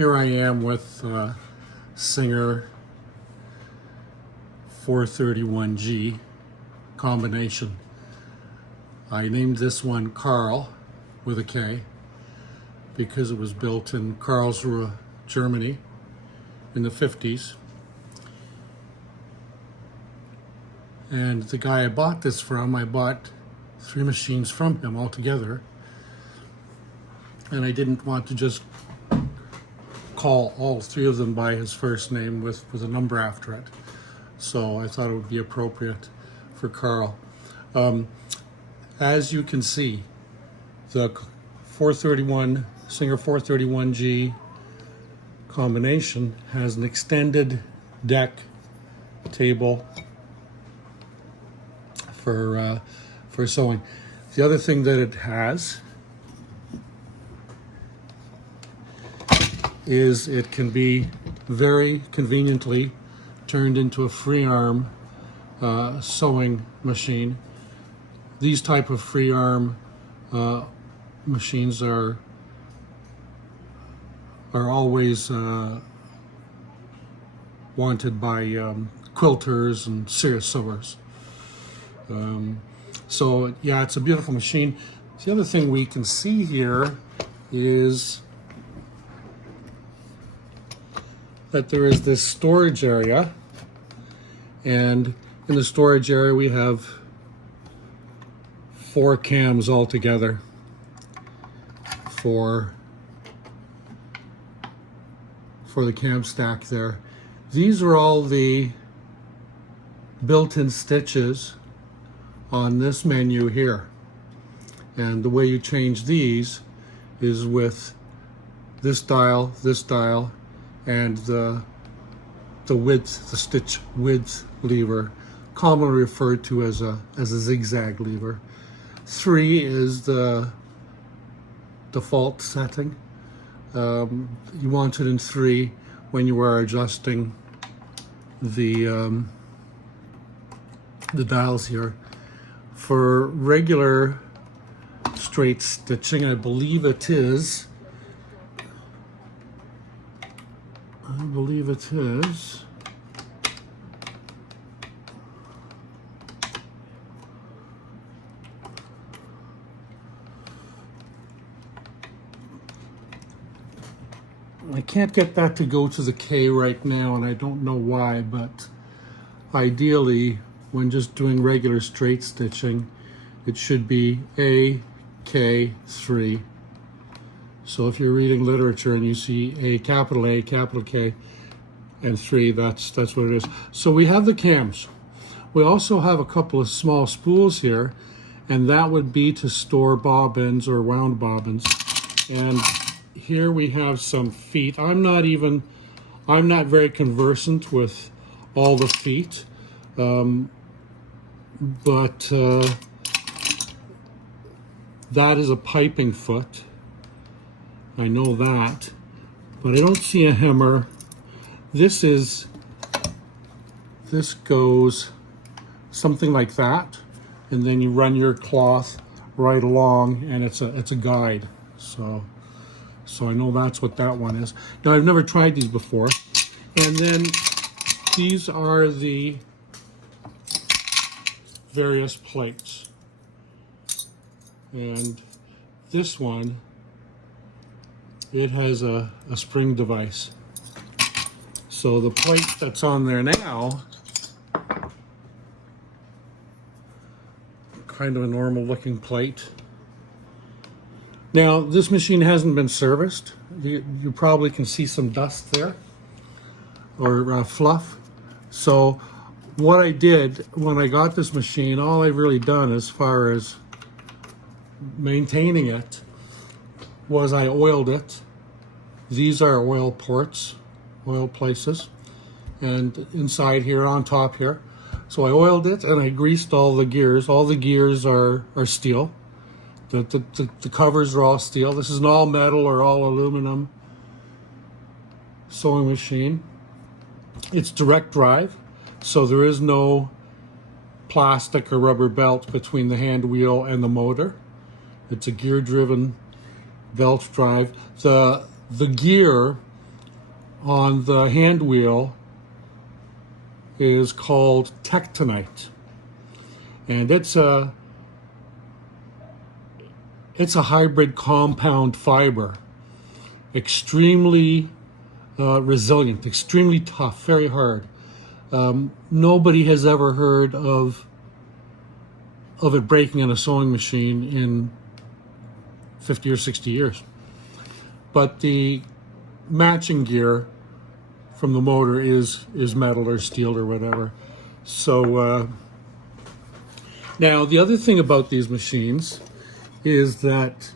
here I am with Singer 431G combination. I named this one Karl with a K because it was built in Karlsruhe, Germany in the 50s. And the guy I bought this from, I bought 3 machines from him altogether. And I didn't want to just call all 3 of them by his first name with a number after it. So I thought it would be appropriate for Karl. As you can see, the 431 Singer 431G combination has an extended deck table for sewing. The other thing that it has is it can be very conveniently turned into a free arm sewing machine. These type of free arm machines are always wanted by quilters and serious sewers. So yeah, it's a beautiful machine. The other thing we can see here is that there is this storage area, and in the storage area we have 4 cams altogether for the cam stack there. These are all the built-in stitches on this menu here, and the way you change these is with this dial, and the stitch width lever, commonly referred to as a zigzag lever. 3 is the default setting. You want it in 3 when you are adjusting the dials here. For regular straight stitching, I believe it is. I can't get that to go to the K right now, and I don't know why, but ideally, when just doing regular straight stitching, it should be AK3. So if you're reading literature and you see A, capital K, and 3, that's what it is. So we have the cams. We also have a couple of small spools here, and that would be to store bobbins or wound bobbins. And here we have some feet. I'm not very conversant with all the feet, but that is a piping foot. I know that, but I don't see a hemmer. This goes something like that, and then you run your cloth right along, and it's a guide. So I know that's what that one is. Now, I've never tried these before. And then these are the various plates. And this one, it has a spring device. So the plate that's on there now, kind of a normal looking plate. Now, this machine hasn't been serviced. You probably can see some dust there, or fluff. So what I did when I got this machine, all I've really done as far as maintaining it was I oiled it. These are oil ports, oil places, and inside here, on top here. So I oiled it and I greased all the gears. All the gears are steel. The covers are all steel. This is an all metal or all aluminum sewing machine. It's direct drive, so there is no plastic or rubber belt between the hand wheel and the motor. It's a gear driven belt drive. The gear on the hand wheel is called Tectonite, and it's a hybrid compound fiber, extremely resilient, extremely tough, very hard. Nobody has ever heard of it breaking in a sewing machine in 50 or 60 years. But the matching gear from the motor is metal or steel or whatever. So now the other thing about these machines is that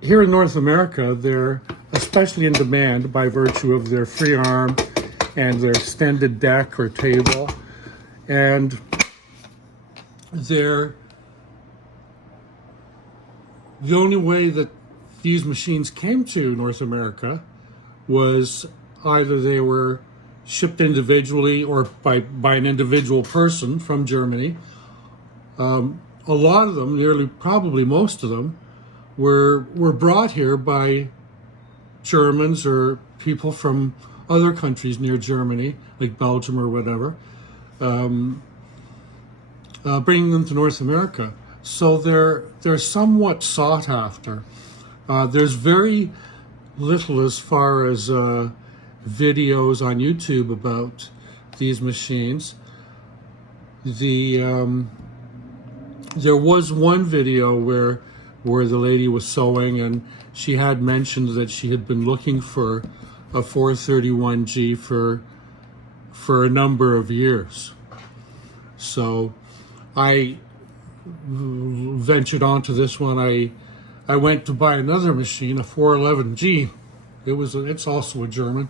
here in North America, they're especially in demand by virtue of their free arm and their extended deck or table. And the only way that these machines came to North America was either they were shipped individually or by an individual person from Germany. A lot of them, nearly probably most of them, were brought here by Germans or people from other countries near Germany, like Belgium or whatever, bringing them to North America. So they're somewhat sought after. There's very little as far as videos on YouTube about these machines. There was one video where the lady was sewing, and she had mentioned that she had been looking for a 431G for a number of years. So I ventured onto this one. I went to buy another machine, a 411G. It's also a German.